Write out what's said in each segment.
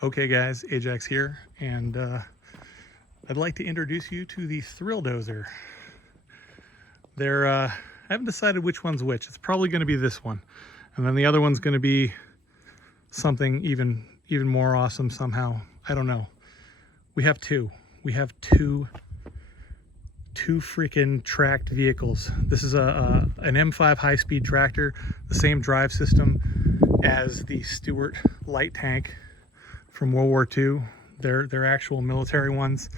Okay guys, Ajax here, and I'd like to introduce you to the Thrill Dozer. I haven't decided which one's which. It's probably going to be this one, and then the other one's going to be something even more awesome somehow. I don't know. We have two freaking tracked vehicles. This is an M5 high-speed tractor, the same drive system as the Stuart light tank from World War II. They're actual military ones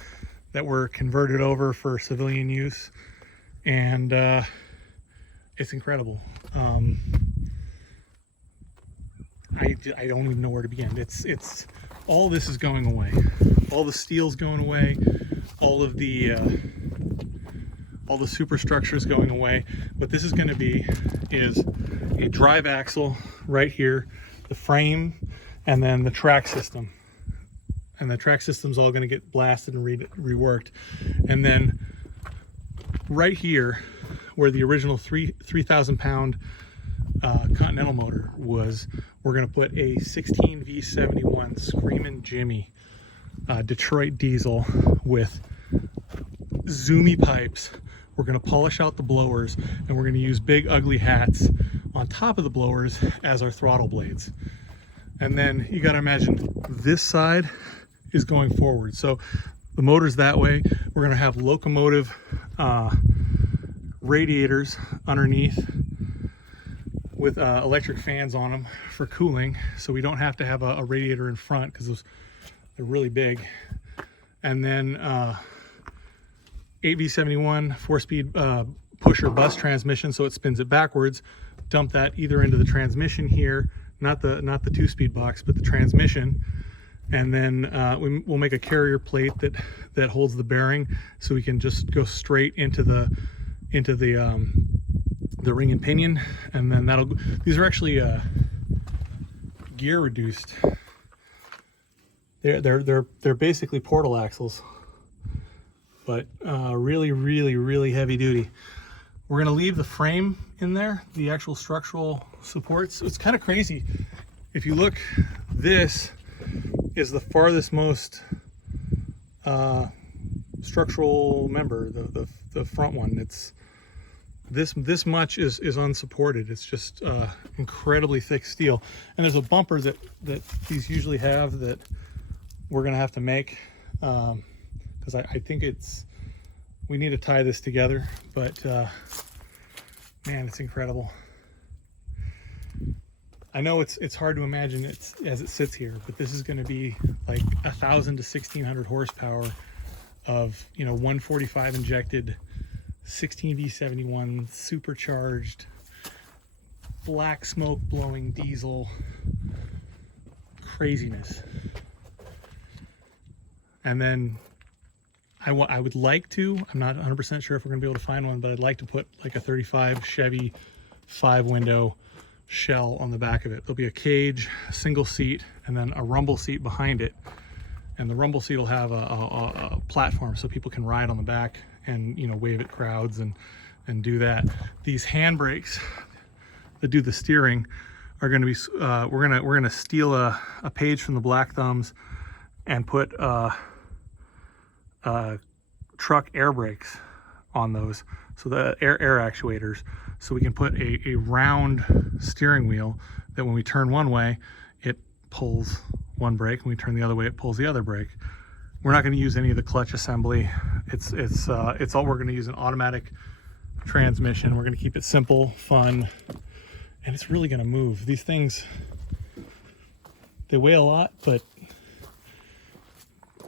that were converted over for civilian use, and it's incredible. I don't even know where to begin. It's all this is going away. All the steel's going away. All the superstructure is going away. What this is going to be is a drive axle right here, the frame, and then the track system. And the track system's all going to get blasted and reworked. And then right here, where the original 3,000 pound Continental motor was, we're going to put a 16 V71 Screamin' Jimmy Detroit diesel with zoomy pipes. We're going to polish out the blowers, and we're going to use big ugly hats on top of the blowers as our throttle blades. And then you got to imagine this side is going forward, so the motor's that way. We're going to have locomotive radiators underneath with electric fans on them for cooling, so we don't have to have a radiator in front because they're really big. And then 8V71 4-speed pusher bus transmission, so it spins it backwards. Dump that either into the transmission here, not the 2-speed box, but the transmission. And then we'll make a carrier plate that holds the bearing, so we can just go straight into the ring and pinion. And then these are actually gear reduced. They're basically portal axles, but really heavy duty. We're gonna leave the frame in there, the actual structural supports. It's kind of crazy. If you look, this is the farthest most structural member, the front one. It's this much is unsupported. It's just incredibly thick steel. And there's a bumper that these usually have that we're gonna have to make, because I think we need to tie this together, but man, it's incredible. I know it's hard to imagine it as it sits here, but this is going to be like 1,000 to 1,600 horsepower of 145 injected 16 V71 supercharged black smoke blowing diesel craziness. And then I would like to, I'm not 100% sure if we're going to be able to find one, but I'd like to put like a 35 Chevy 5-window shell on the back of it. There'll be a cage, a single seat, and then a rumble seat behind it. And the rumble seat will have a platform so people can ride on the back and wave at crowds and do that. These handbrakes that do the steering are going to be we're gonna steal a page from the Black Thumbs and put truck air brakes on those, so the air actuators, so we can put a round steering wheel that when we turn one way it pulls one brake, and we turn the other way it pulls the other brake. We're not going to use any of the clutch assembly. It's all, we're going to use an automatic transmission. We're going to keep it simple, fun, and it's really going to move. These things, they weigh a lot, but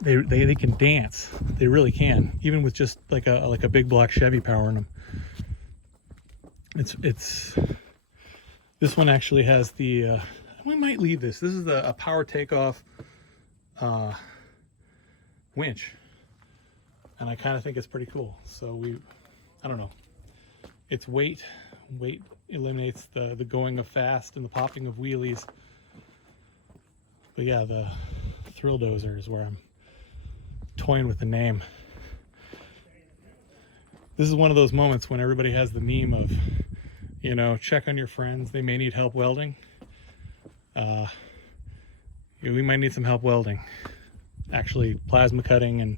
they can dance. They really can, even with just like a big block Chevy powering them. It's this one actually has the we might leave this. This is a power takeoff winch, and I kind of think it's pretty cool. So I don't know, its weight eliminates the going of fast and the popping of wheelies. But yeah, the Thrill Dozer is where I'm toying with the name. This is one of those moments when everybody has the meme of, check on your friends, they may need help welding. we might need some help welding, actually plasma cutting and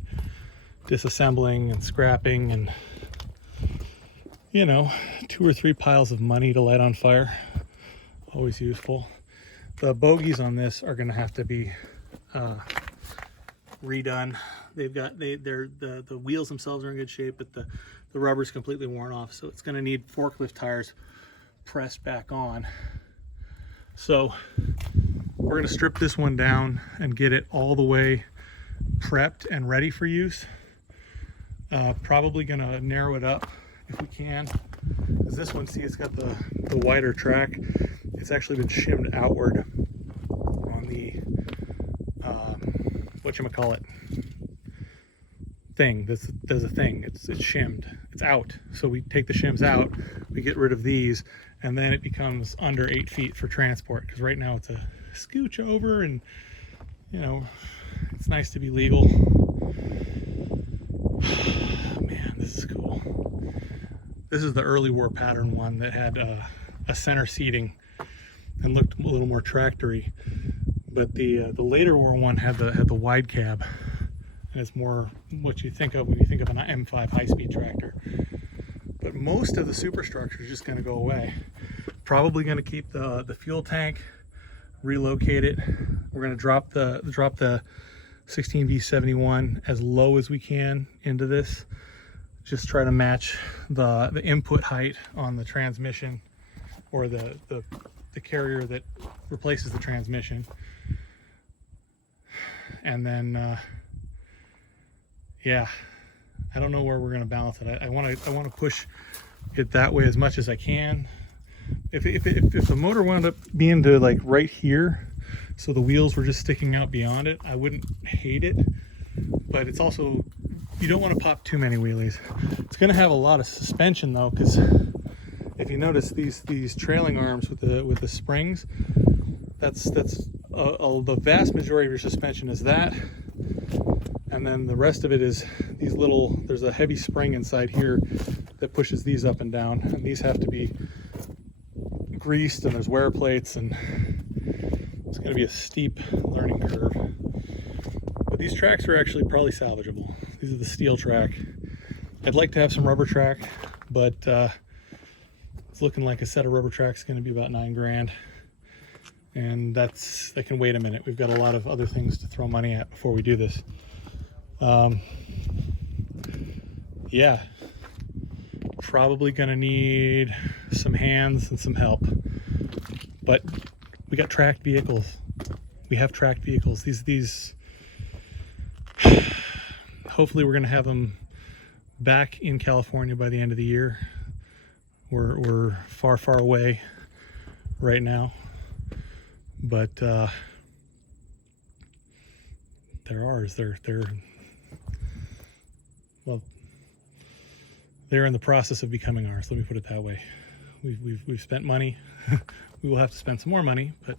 disassembling and scrapping, and 2 or 3 piles of money to light on fire. Always useful. The bogies on this are going to have to be redone. The wheels themselves are in good shape, but the rubber's completely worn off, so it's going to need forklift tires pressed back on. So we're going to strip this one down and get it all the way prepped and ready for use. Probably going to narrow it up if we can, because this one, see, it's got the wider track. It's actually been shimmed outward on the whatchamacallit thing. There's a thing. It's shimmed. It's out. So we take the shims out, we get rid of these, and then it becomes under 8 feet for transport, because right now it's a scooch over, and it's nice to be legal. Man, this is cool. This is the early war pattern one that had a center seating and looked a little more tractory, but the later war one had the wide cab, and it's more what you think of when you think of an M5 high-speed tractor. But most of the superstructure is just going to go away. Probably going to keep the fuel tank, relocate it. We're going to drop the 16V71 as low as we can into this. Just try to match the input height on the transmission, or the carrier that replaces the transmission. And then yeah, I don't know where we're going to balance it. I want to push it that way as much as I can. If the motor wound up being to like right here, so the wheels were just sticking out beyond it, I wouldn't hate it. But it's also, you don't want to pop too many wheelies. It's going to have a lot of suspension though, because if you notice these trailing arms with the springs, that's the vast majority of your suspension is that, and then the rest of it is these little, there's a heavy spring inside here that pushes these up and down, and these have to be greased, and there's wear plates, and it's going to be a steep learning curve. But these tracks are actually probably salvageable. These are the steel track. I'd like to have some rubber track, but it's looking like a set of rubber tracks is going to be about $9 grand, and that can wait a minute. We've got a lot of other things to throw money at before we do this. Yeah, probably going to need some hands and some help, but we got tracked vehicles. We have tracked vehicles. These hopefully we're going to have them back in California by the end of the year. We're far away right now, but they're ours. They're in the process of becoming ours. Let me put it that way. We've spent money. We will have to spend some more money, but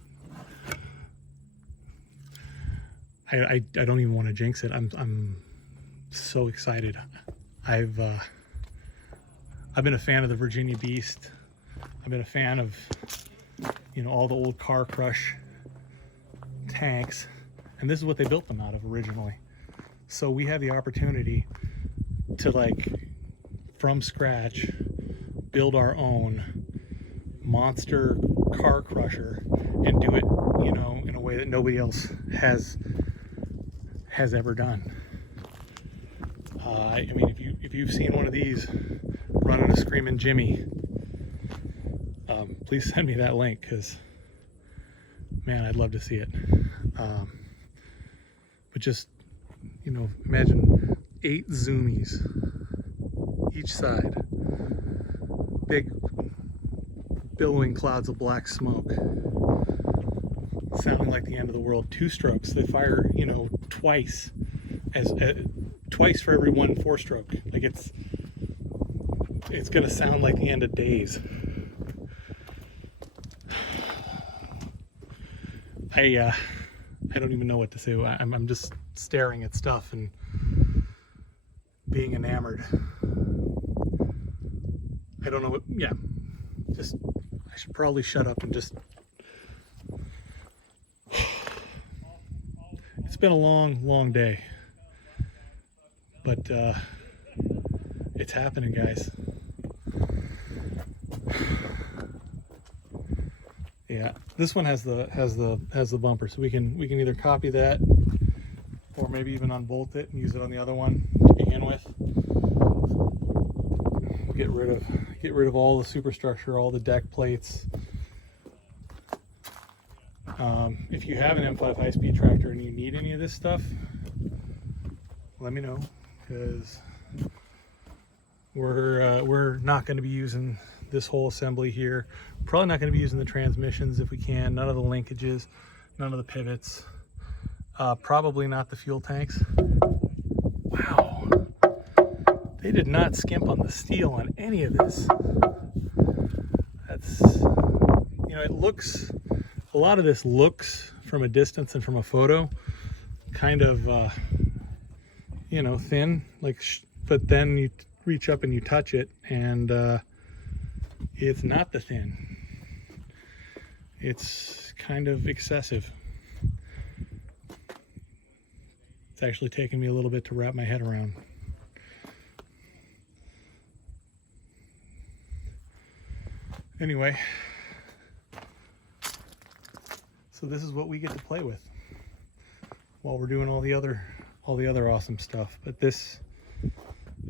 I don't even want to jinx it. I'm so excited. I've been a fan of the Virginia Beast. I've been a fan of all the old car crush tanks, and this is what they built them out of originally. So we have the opportunity to, like, from scratch, build our own monster car crusher and do it, in a way that nobody else has ever done. I mean, if you've seen one of these running a Screaming Jimmy, please send me that link, because man, I'd love to see it. But just imagine 8 zoomies each side, big billowing clouds of black smoke, sounding like the end of the world. 2 strokes. They fire twice, twice for every 1 4-stroke. Like it's gonna sound like the end of days. I don't even know what to say. I'm just staring at stuff and being enamored. I don't know what. Yeah, I should probably shut up and just been a long day, but it's happening, guys. Yeah, this one has the bumper, so we can either copy that or maybe even unbolt it and use it on the other one to begin with. Get rid of all the superstructure, all the deck plates. If you have an M5 high-speed tractor and you need any of this stuff, let me know, because we're not going to be using this whole assembly here. Probably not going to be using the transmissions if we can. None of the linkages, none of the pivots. Probably not the fuel tanks. Wow, they did not skimp on the steel on any of this. That's, you know, it looks, a lot of this looks from a distance and from a photo kind of you know, thin, like, but then you reach up and you touch it and it's not the thin. It's kind of excessive. It's actually taken me a little bit to wrap my head around. Anyway, so this is what we get to play with while we're doing all the other awesome stuff. But this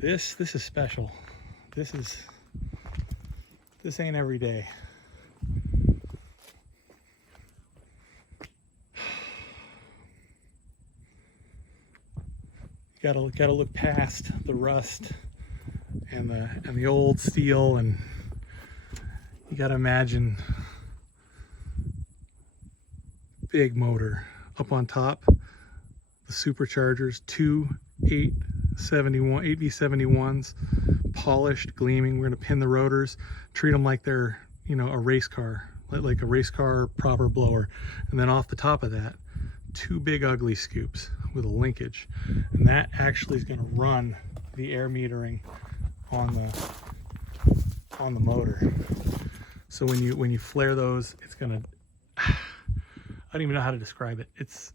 is special. This ain't every day. You gotta look past the rust and the old steel, and you gotta imagine big motor up on top, the superchargers, two 8V71s, polished, gleaming. We're gonna pin the rotors, treat them like they're, you know, a race car, like a race car proper blower. And then off the top of that, two big ugly scoops with a linkage, and that actually is going to run the air metering on the motor. So when you flare those, it's going to, I don't even know how to describe it. It's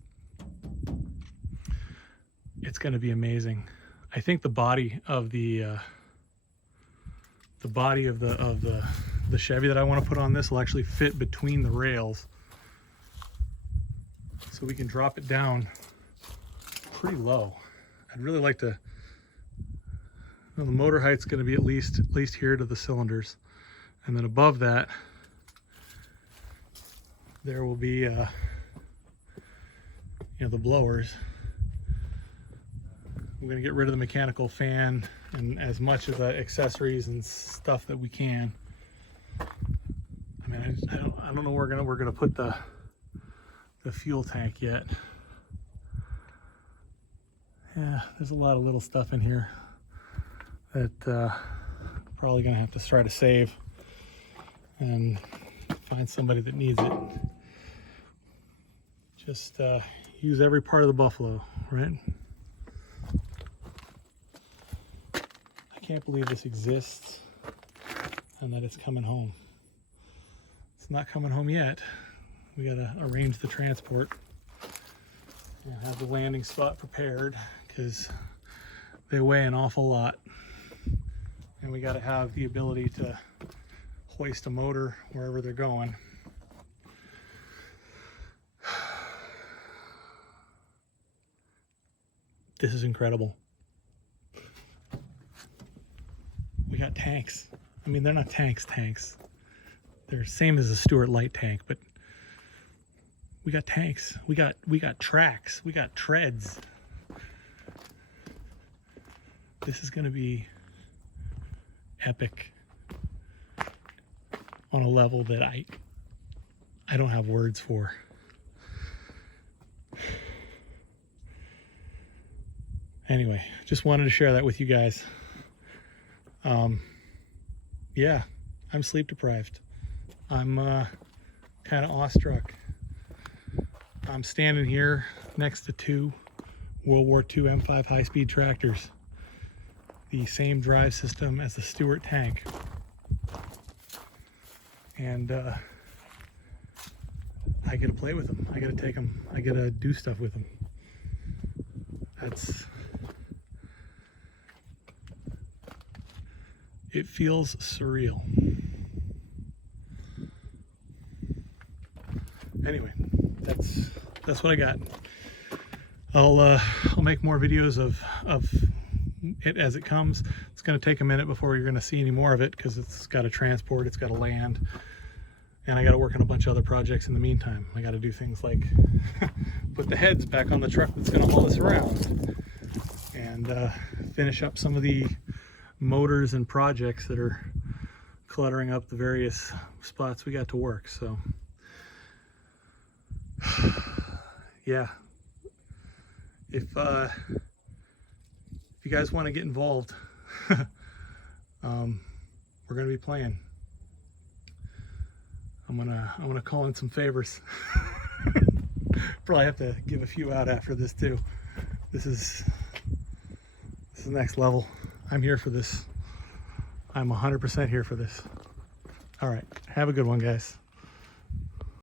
going to be amazing. I think the body of the Chevy that I want to put on this will actually fit between the rails, so we can drop it down pretty low. I'd really like to, well, the motor height's going to be at least here to the cylinders, and then above that there will be you know, the blowers. We're going to get rid of the mechanical fan and as much of the accessories and stuff that we can. I mean, I don't know where we're gonna put the fuel tank yet. Yeah, there's a lot of little stuff in here that probably gonna have to try to save and find somebody that needs it. Just use every part of the Buffalo, right? I can't believe this exists and that it's coming home. It's not coming home yet. We gotta arrange the transport and have the landing spot prepared, because they weigh an awful lot, and we gotta have the ability to hoist a motor wherever they're going. This is incredible. We got tanks. I mean, they're not tanks. They're same as a Stewart light tank, but we got tanks. We got tracks. We got treads. This is going to be epic on a level that I don't have words for. Anyway, just wanted to share that with you guys. Yeah, I'm sleep deprived. I'm kind of awestruck. I'm standing here next to two World War II M5 high-speed tractors, the same drive system as the Stewart tank, and I get to play with them. I get to take them. I get to do stuff with them. It feels surreal. Anyway, that's what I got. I'll make more videos of it as it comes. It's going to take a minute before you're going to see any more of it because it's got to transport, it's got to land, and I got to work on a bunch of other projects in the meantime. I got to do things like put the heads back on the truck that's going to haul us around, and finish up some of the motors and projects that are cluttering up the various spots we got to work. So yeah, if you guys want to get involved, we're going to be playing. I'm gonna call in some favors. Probably have to give a few out after this too. This is next level. I'm here for this. I'm 100% here for this. All right, have a good one, guys.